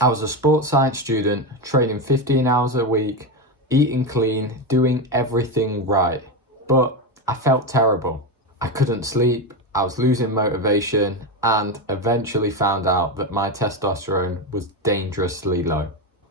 I was a sports science student, training 15 hours a week, eating clean, doing everything right. But I felt terrible. I couldn't sleep, I was losing motivation, and eventually found out that my testosterone was dangerously low.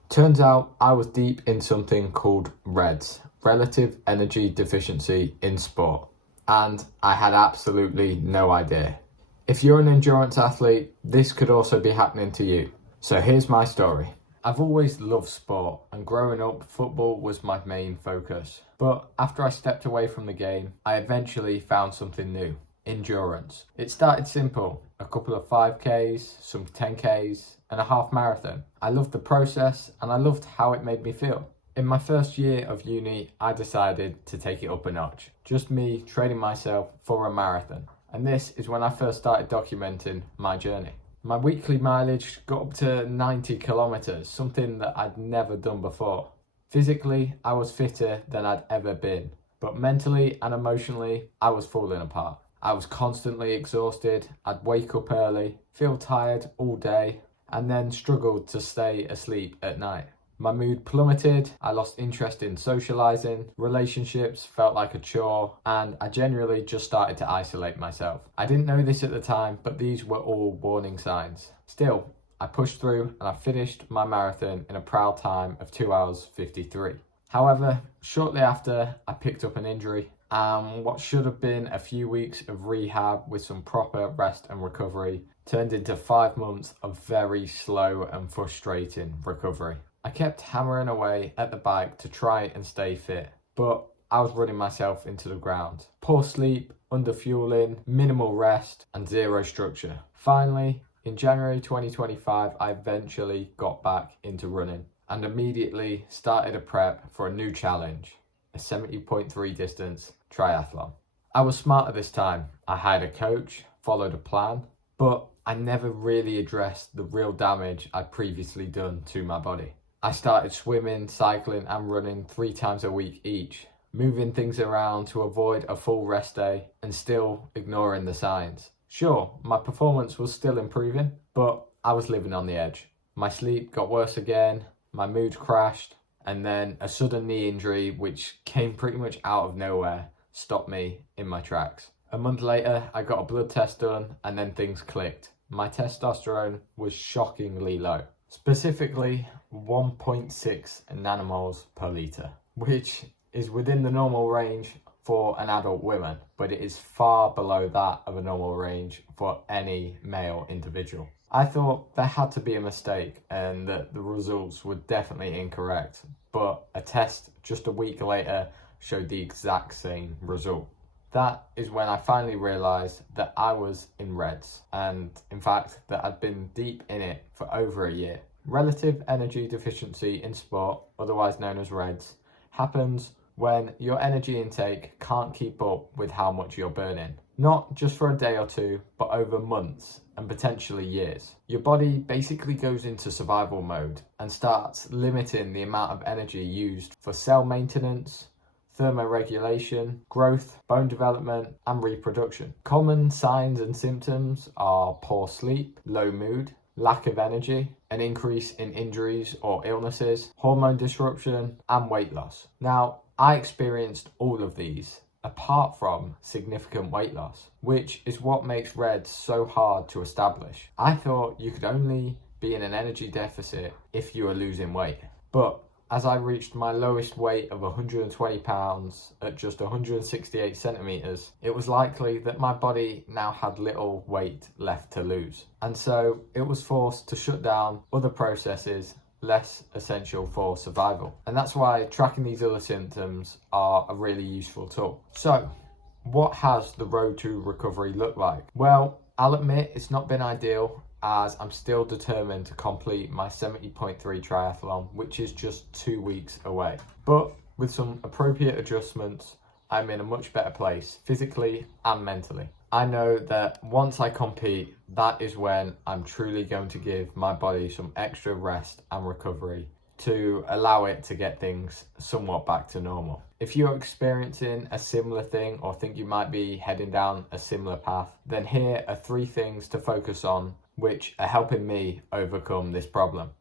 Turns out I was deep in something called REDS, Relative Energy Deficiency in Sport, and I had absolutely no idea. If you're an endurance athlete, this could also be happening to you. So here's my story. I've always loved sport, and growing up, football was my main focus. But after I stepped away from the game, I eventually found something new: endurance. It started simple: a couple of 5Ks, some 10Ks, and a half marathon. I loved the process, and I loved how it made me feel. In my first year of uni, I decided to take it up a notch. Just me training myself for a marathon. And this is when I first started documenting my journey. My weekly mileage got up to 90 kilometers, something that I'd never done before. Physically, I was fitter than I'd ever been, but mentally and emotionally, I was falling apart. I was constantly exhausted. I'd wake up early, feel tired all day, and then struggled to stay asleep at night. My mood plummeted, I lost interest in socializing, relationships felt like a chore, and I generally just started to isolate myself. I didn't know this at the time, but these were all warning signs. Still, I pushed through and I finished my marathon in a proud time of 2 hours 53. However, shortly after, I picked up an injury, and what should have been a few weeks of rehab with some proper rest and recovery turned into 5 months of very slow and frustrating recovery. I kept hammering away at the bike to try and stay fit, but I was running myself into the ground. Poor sleep, underfueling, minimal rest, and zero structure. Finally, in January 2025, I eventually got back into running and immediately started a prep for a new challenge, a 70.3 distance triathlon. I was smart at this time. I hired a coach, followed a plan, but I never really addressed the real damage I'd previously done to my body. I started swimming, cycling and running 3 times a week each, moving things around to avoid a full rest day and still ignoring the signs. Sure, my performance was still improving, but I was living on the edge. My sleep got worse again, my mood crashed, and then a sudden knee injury, which came pretty much out of nowhere, stopped me in my tracks. A month later, I got a blood test done and then things clicked. My testosterone was shockingly low. Specifically 1.6 nanomoles per litre, which is within the normal range for an adult woman, but it is far below that of a normal range for any male individual. I thought there had to be a mistake and that the results were definitely incorrect, but a test just a week later showed the exact same result. That is when I finally realised that I was in REDS, and in fact that I'd been deep in it for over a year. Relative energy deficiency in sport, otherwise known as REDS, happens when your energy intake can't keep up with how much you're burning. Not just for a day or two, but over months and potentially years. Your body basically goes into survival mode and starts limiting the amount of energy used for cell maintenance, thermoregulation, growth, bone development, and reproduction. Common signs and symptoms are poor sleep, low mood, lack of energy, an increase in injuries or illnesses, hormone disruption, and weight loss. Now, I experienced all of these, apart from significant weight loss, which is what makes REDS so hard to establish. I thought you could only be in an energy deficit if you were losing weight, but as I reached my lowest weight of 120 pounds at just 168 centimeters, it was likely that my body now had little weight left to lose. And so it was forced to shut down other processes less essential for survival. And that's why tracking these other symptoms are a really useful tool. So, what has the road to recovery looked like? Well, I'll admit it's not been ideal, as I'm still determined to complete my 70.3 triathlon, which is just 2 weeks away. But with some appropriate adjustments, I'm in a much better place, physically and mentally. I know that once I compete, that is when I'm truly going to give my body some extra rest and recovery to allow it to get things somewhat back to normal. If you're experiencing a similar thing or think you might be heading down a similar path, then here are 3 things to focus on which are helping me overcome this problem.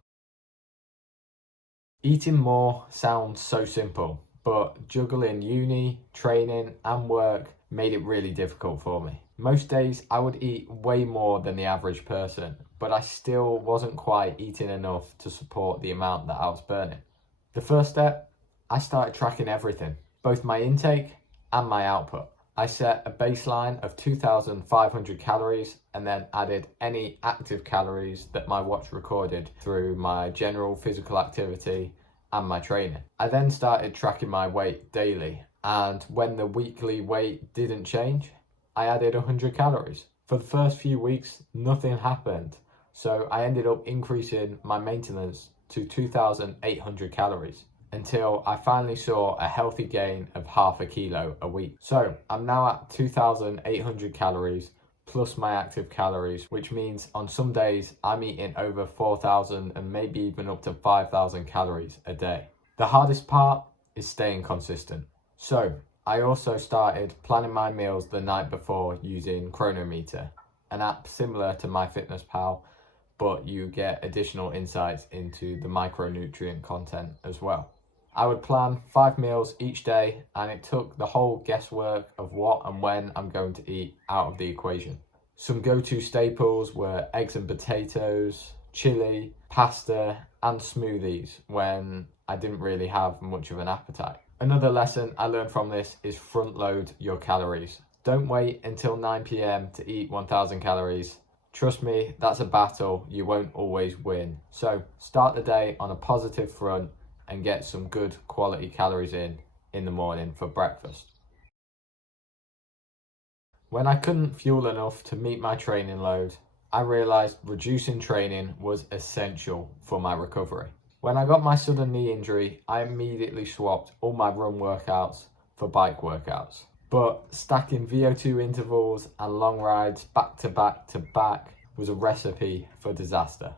Eating more sounds so simple, but juggling uni, training and work made it really difficult for me. Most days I would eat way more than the average person, but I still wasn't quite eating enough to support the amount that I was burning. The first step, I started tracking everything, both my intake and my output. I set a baseline of 2,500 calories and then added any active calories that my watch recorded through my general physical activity and my training. I then started tracking my weight daily, and when the weekly weight didn't change, I added 100 calories. For the first few weeks, nothing happened, so I ended up increasing my maintenance to 2,800 calories until I finally saw a healthy gain of half a kilo a week. So I'm now at 2,800 calories plus my active calories, which means on some days I'm eating over 4,000 and maybe even up to 5,000 calories a day. The hardest part is staying consistent. So I also started planning my meals the night before using Chronometer, an app similar to MyFitnessPal, but you get additional insights into the micronutrient content as well. I would plan 5 meals each day, and it took the whole guesswork of what and when I'm going to eat out of the equation. Some go-to staples were eggs and potatoes, chili, pasta, and smoothies when I didn't really have much of an appetite. Another lesson I learned from this is front load your calories. Don't wait until 9 p.m. to eat 1,000 calories. Trust me, that's a battle you won't always win. So start the day on a positive front and get some good quality calories in the morning for breakfast. When I couldn't fuel enough to meet my training load, I realised reducing training was essential for my recovery. When I got my sudden knee injury, I immediately swapped all my run workouts for bike workouts. But stacking VO2 intervals and long rides back to back to back was a recipe for disaster.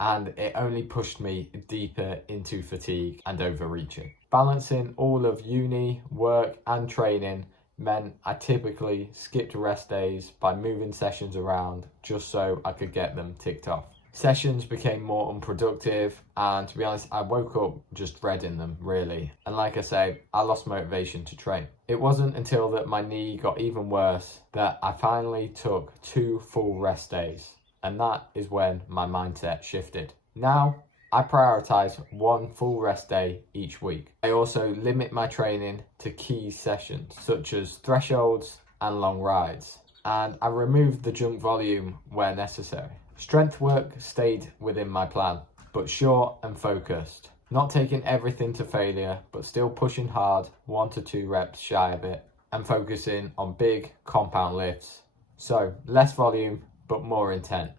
And it only pushed me deeper into fatigue and overreaching. Balancing all of uni, work and training meant I typically skipped rest days by moving sessions around just so I could get them ticked off. Sessions became more unproductive, and to be honest, I woke up just dreading them, really. And like I say, I lost motivation to train. It wasn't until that my knee got even worse that I finally took 2 full rest days. And that is when my mindset shifted. Now, I prioritize 1 full rest day each week. I also limit my training to key sessions, such as thresholds and long rides. And I remove the junk volume where necessary. Strength work stayed within my plan, but short and focused. Not taking everything to failure, but still pushing hard, 1 to 2 reps shy of it, and focusing on big compound lifts. So less volume, but more intent.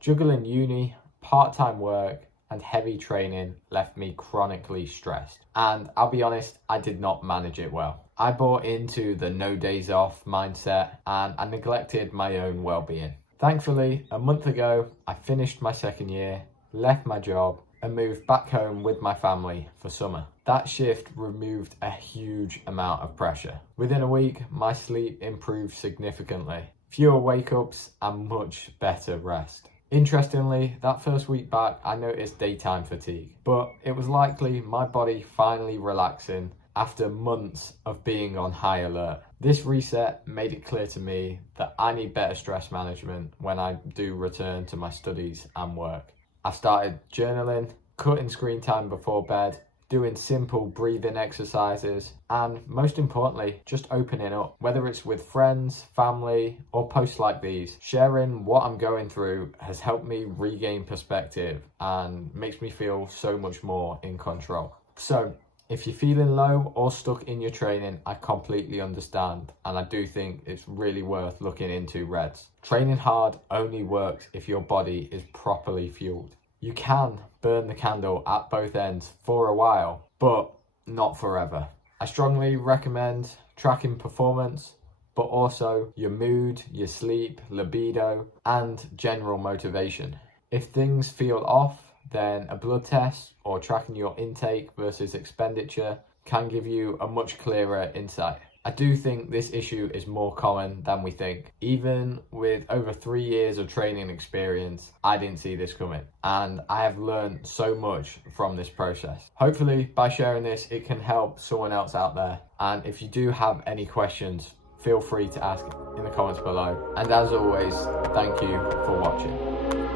Juggling uni, part-time work, and heavy training left me chronically stressed. And I'll be honest, I did not manage it well. I bought into the no days off mindset and I neglected my own well-being. Thankfully, a month ago, I finished my second year, left my job, and moved back home with my family for summer. That shift removed a huge amount of pressure. Within a week, my sleep improved significantly. Fewer wake-ups and much better rest. Interestingly, that first week back, I noticed daytime fatigue, but it was likely my body finally relaxing after months of being on high alert. This reset made it clear to me that I need better stress management when I do return to my studies and work. I've started journaling, cutting screen time before bed, doing simple breathing exercises, and most importantly, just opening up. Whether it's with friends, family, or posts like these, sharing what I'm going through has helped me regain perspective and makes me feel so much more in control. So, if you're feeling low or stuck in your training, I completely understand, and I do think it's really worth looking into REDS. Training hard only works if your body is properly fueled. You can burn the candle at both ends for a while, but not forever. I strongly recommend tracking performance, but also your mood, your sleep, libido, and general motivation. If things feel off, then a blood test or tracking your intake versus expenditure can give you a much clearer insight. I do think this issue is more common than we think. Even with over 3 years of training experience, I didn't see this coming. And I have learned so much from this process. Hopefully, by sharing this, it can help someone else out there. And if you do have any questions, feel free to ask in the comments below. And as always, thank you for watching.